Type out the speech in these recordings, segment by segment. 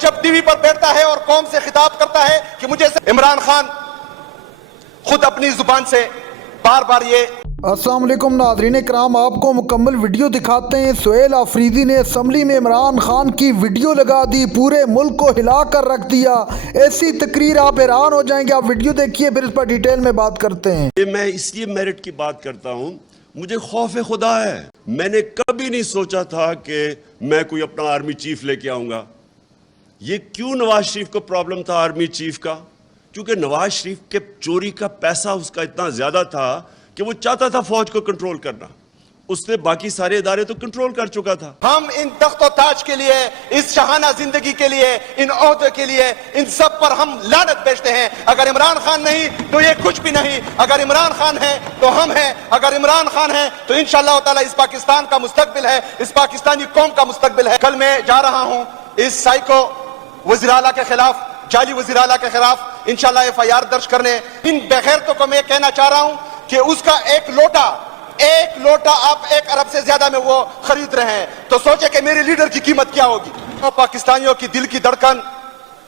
جب T V پر بیٹھتا ہے اور قوم سے خطاب کرتا ہے کہ مجھے عمران خان خود اپنی زبان سے بار بار یہ السلام علیکم ناظرین کرام، آپ کو مکمل ویڈیو دکھاتے ہیں۔ سہیل آفریدی نے اسمبلی میں عمران خان کی ویڈیو لگا دی، پورے ملک کو ہلا کر رکھ دیا۔ ایسی تقریر آپ حیران ہو جائیں گے۔ آپ ویڈیو دیکھیے، پھر اس پر ڈیٹیل میں بات کرتے ہیں۔ میں اس لیے میرٹ کی بات کرتا ہوں، مجھے خوف خدا ہے۔ میں نے کبھی نہیں سوچا تھا کہ میں کوئی اپنا آرمی چیف لے کے آؤں گا۔ یہ کیوں نواز شریف کو پرابلم تھا آرمی چیف کا؟ کیونکہ نواز شریف کے چوری کا پیسہ اس کا اتنا زیادہ تھا کہ وہ چاہتا تھا فوج کو کنٹرول کرنا۔ اس نے باقی سارے ادارے تو کنٹرول کر چکا تھا۔ ہم ان تخت و تاج کے لیے، اس شاہانہ زندگی کے لیے، ان عہدے کے لیے، ان سب پر ہم لعنت بیچتے ہیں۔ اگر عمران خان نہیں تو یہ کچھ بھی نہیں۔ اگر عمران خان ہے تو ہم ہیں۔ اگر عمران خان ہے تو انشاءاللہ تعالی اس پاکستان کا مستقبل ہے، اس پاکستانی قوم کا مستقبل ہے۔ کل میں جا رہا ہوں اس سائیکو وزیر اعلیٰ کے خلاف، جعلی وزیر اعلیٰ کے خلاف انشاءاللہ FIR درج کرنے۔ ان بغیرتوں کو میں کہنا چاہ رہا ہوں کہ اس کا ایک لوٹا آپ 1 ارب سے زیادہ میں وہ خرید رہے ہیں، تو سوچے کہ میرے لیڈر کی قیمت کیا ہوگی۔ پاکستانیوں کی دل کی دھڑکن،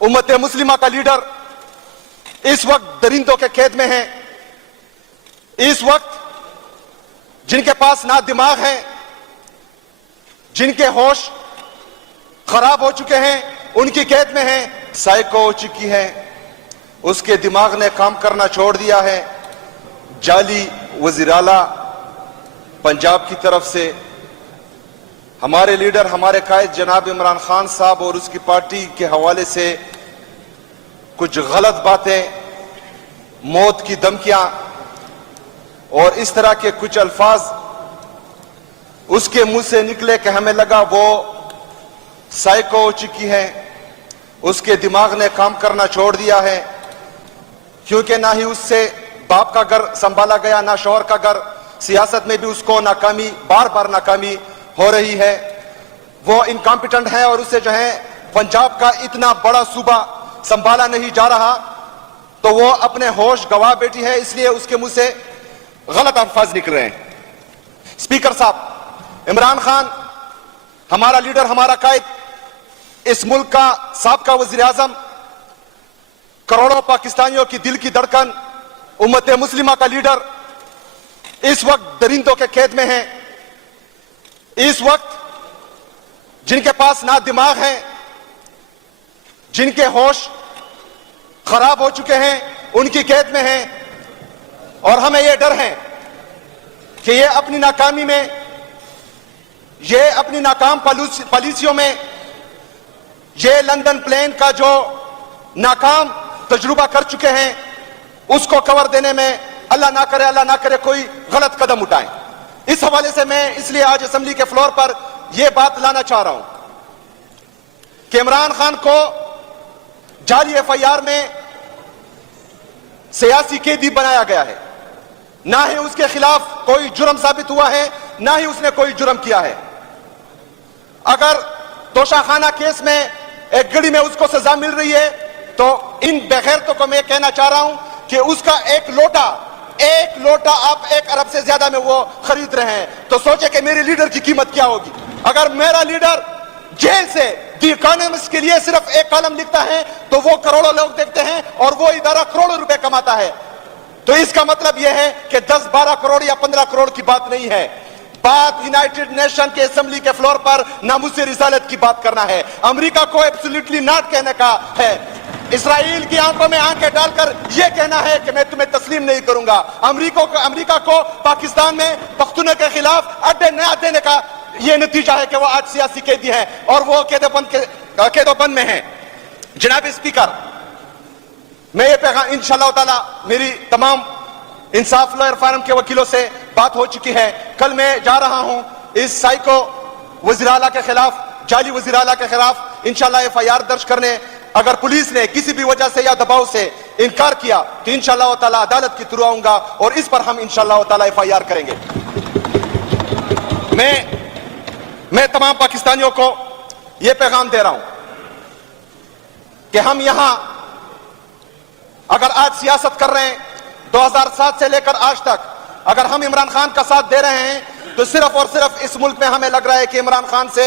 امت مسلمہ کا لیڈر اس وقت درندوں کے قید میں ہیں۔ اس وقت جن کے پاس نہ دماغ ہے، جن کے ہوش خراب ہو چکے ہیں، ان کی قید میں ہیں۔ سائیکو ہو چکی ہے، اس کے دماغ نے کام کرنا چھوڑ دیا ہے۔ جعلی وزیر اعلیٰ پنجاب کی طرف سے ہمارے لیڈر، ہمارے قائد جناب عمران خان صاحب اور اس کی پارٹی کے حوالے سے کچھ غلط باتیں، موت کی دھمکیاں اور اس طرح کے کچھ الفاظ اس کے منہ سے نکلے کہ ہمیں لگا وہ سائیکو ہو چکی ہے، اس کے دماغ نے کام کرنا چھوڑ دیا ہے، کیونکہ نہ ہی اس سے باپ کا گھر سنبھالا گیا، نہ شوہر کا گھر۔ سیاست میں بھی اس کو ناکامی، بار بار ناکامی ہو رہی ہے۔ وہ انکمپیٹنٹ ہے اور اسے جو ہے پنجاب کا اتنا بڑا صوبہ سنبھالا نہیں جا رہا، تو وہ اپنے ہوش گوا بیٹھی ہے، اس لیے اس کے منہ سے غلط الفاظ نکل رہے ہیں۔ اسپیکر صاحب، عمران خان ہمارا لیڈر، ہمارا قائد، اس ملک کا سابقہ وزیر اعظم، کروڑوں پاکستانیوں کی دل کی دھڑکن، امت مسلمہ کا لیڈر اس وقت درندوں کے قید میں ہیں۔ اس وقت جن کے پاس نہ دماغ ہے، جن کے ہوش خراب ہو چکے ہیں، ان کی قید میں ہیں۔ اور ہمیں یہ ڈر ہے کہ یہ اپنی ناکامی میں، یہ اپنی ناکام پالیسیوں میں، یہ لندن پلین کا جو ناکام تجربہ کر چکے ہیں، اس کو کور دینے میں اللہ نہ کرے کوئی غلط قدم اٹھائیں۔ اس حوالے سے میں اس لیے آج اسمبلی کے فلور پر یہ بات لانا چاہ رہا ہوں کہ عمران خان کو جعلی FIR میں سیاسی قیدی بنایا گیا ہے۔ نہ ہی اس کے خلاف کوئی جرم ثابت ہوا ہے، نہ ہی اس نے کوئی جرم کیا ہے۔ اگر توشہ خانہ کیس میں ایک گڑی میں اس کو سزا مل رہی ہے، تو ان بغیرتوں کو میں کہنا چاہ رہا ہوں کہ اس کا ایک لوٹا آپ 1 ارب سے زیادہ میں وہ خرید رہے ہیں، تو سوچے کہ میرے لیڈر کی قیمت کیا ہوگی۔ اگر میرا لیڈر جیل سے دی اکانومسٹ کے لیے صرف ایک کالم لکھتا ہے تو وہ کروڑوں لوگ دیکھتے ہیں اور وہ ادارہ کروڑوں روپے کماتا ہے، تو اس کا مطلب یہ ہے کہ 10-12 کروڑ یا 15 کروڑ کی بات نہیں ہے۔ بات یونائٹڈ نیشن کے اسمبلی کے فلور پر ناموس رسالت کی بات کرنا ہے۔ امریکہ کو ایبسولوٹلی ناٹ کہنے کا ہے۔ اسرائیل کی آنکھوں میں آنکھیں ڈال کر یہ کہنا ہے کہ میں تمہیں تسلیم نہیں کروں گا۔ امریکہ کو پاکستان میں پختونوں کے خلاف اڈے نیا دینے کا یہ نتیجہ ہے کہ وہ آج سیاسی قیدی ہیں اور وہ قید و بند میں ہیں۔ جناب اسپیکر، میں یہ پیغام انشاءاللہ تعالی، میری تمام انصاف لائر فارم کے وکیلوں سے بات ہو چکی ہے۔ کل میں جا رہا ہوں اس سائیکو وزیر اعلیٰ کے خلاف، جعلی وزیر اعلیٰ کے خلاف انشاءاللہ FIR درج کرنے۔ اگر پولیس نے کسی بھی وجہ سے یا دباؤ سے انکار کیا تو انشاءاللہ تعالی عدالت کی طرف آؤں گا اور اس پر ہم انشاءاللہ تعالی FIR کریں گے۔ میں تمام پاکستانیوں کو یہ پیغام دے رہا ہوں کہ ہم یہاں اگر آج سیاست کر رہے ہیں، 2007 سے لے کر آج تک اگر ہم عمران خان کا ساتھ دے رہے ہیں تو صرف اور صرف اس ملک میں ہمیں لگ رہا ہے کہ عمران خان سے